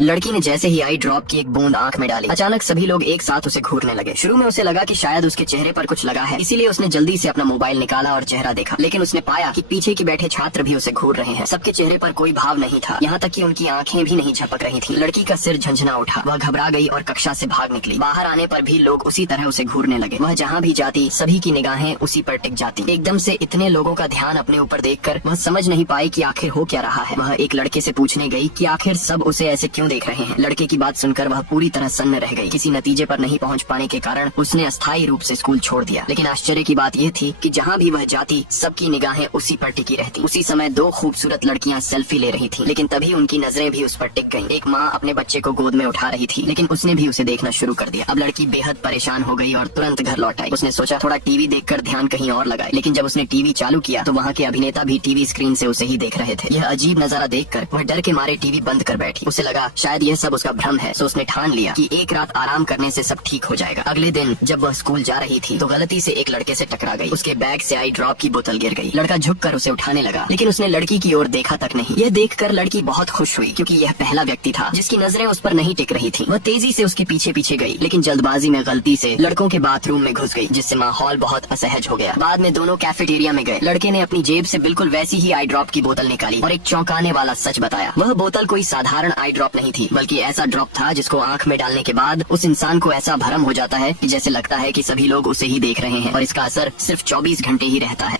लड़की ने जैसे ही आई ड्रॉप की एक बूंद आंख में डाली, अचानक सभी लोग एक साथ उसे घूरने लगे। शुरू में उसे लगा कि शायद उसके चेहरे पर कुछ लगा है, इसीलिए उसने जल्दी से अपना मोबाइल निकाला और चेहरा देखा, लेकिन उसने पाया कि पीछे के बैठे छात्र भी उसे घूर रहे हैं। सबके चेहरे पर कोई भाव नहीं था, यहाँ तक कि उनकी आंखें भी नहीं झपक रही थी। लड़की का सिर झंझना उठा, वह घबरा गई और कक्षा से भाग निकली। बाहर आने पर भी लोग उसी तरह उसे घूरने लगे। वह जहाँ भी जाती सभी की निगाहें उसी पर टिक जाती। एकदम से इतने लोगों का ध्यान अपने ऊपर देखकर वह समझ नहीं पाई कि आखिर हो क्या रहा है। वह एक लड़के से पूछने गई कि आखिर सब उसे ऐसे क्यों देख रहे हैं। लड़के की बात सुनकर वह पूरी तरह सन्न रह गई। किसी नतीजे पर नहीं पहुंच पाने के कारण उसने अस्थायी रूप से स्कूल छोड़ दिया। लेकिन आश्चर्य की बात यह थी कि जहाँ भी वह जाती सबकी निगाहें उसी पर टिकी रहती। उसी समय दो खूबसूरत लड़कियां सेल्फी ले रही थीं, लेकिन तभी उनकी नजरें भी उस पर टिक गईं। एक माँ अपने बच्चे को गोद में उठा रही थी, लेकिन उसने भी उसे देखना शुरू कर दिया। अब लड़की बेहद परेशान हो गई और तुरंत घर लौट आई। उसने सोचा थोड़ा टीवी देखकर ध्यान कहीं और लगाए, लेकिन जब उसने टीवी चालू किया तो वहाँ के अभिनेता भी टीवी स्क्रीन से उसे ही देख रहे थे। यह अजीब नजारा देखकर वह डर के मारे टीवी बंद कर बैठी। उसे लगा शायद यह सब उसका भ्रम है, तो उसने ठान लिया कि एक रात आराम करने से सब ठीक हो जाएगा। अगले दिन जब वह स्कूल जा रही थी तो गलती से एक लड़के से टकरा गई। उसके बैग से आई ड्रॉप की बोतल गिर गई। लड़का झुककर उसे उठाने लगा, लेकिन उसने लड़की की ओर देखा तक नहीं। यह देखकर लड़की बहुत खुश हुई, क्योंकि यह पहला व्यक्ति था जिसकी नजरें उस पर नहीं टिक रही थी। वह तेजी से उसके पीछे पीछे गई, लेकिन जल्दबाजी में गलती से लड़कों के बाथरूम में घुस गई, जिससे माहौल बहुत असहज हो गया। बाद में दोनों कैफेटेरिया में गए। लड़के ने अपनी जेब से बिल्कुल वैसी ही आई ड्रॉप की बोतल निकाली और एक चौंकाने वाला सच बताया। वह बोतल कोई साधारण आई ड्रॉप नहीं थी, बल्कि ऐसा ड्रॉप था जिसको आंख में डालने के बाद उस इंसान को ऐसा भ्रम हो जाता है कि जैसे लगता है कि सभी लोग उसे ही देख रहे हैं, और इसका असर सिर्फ 24 घंटे ही रहता है।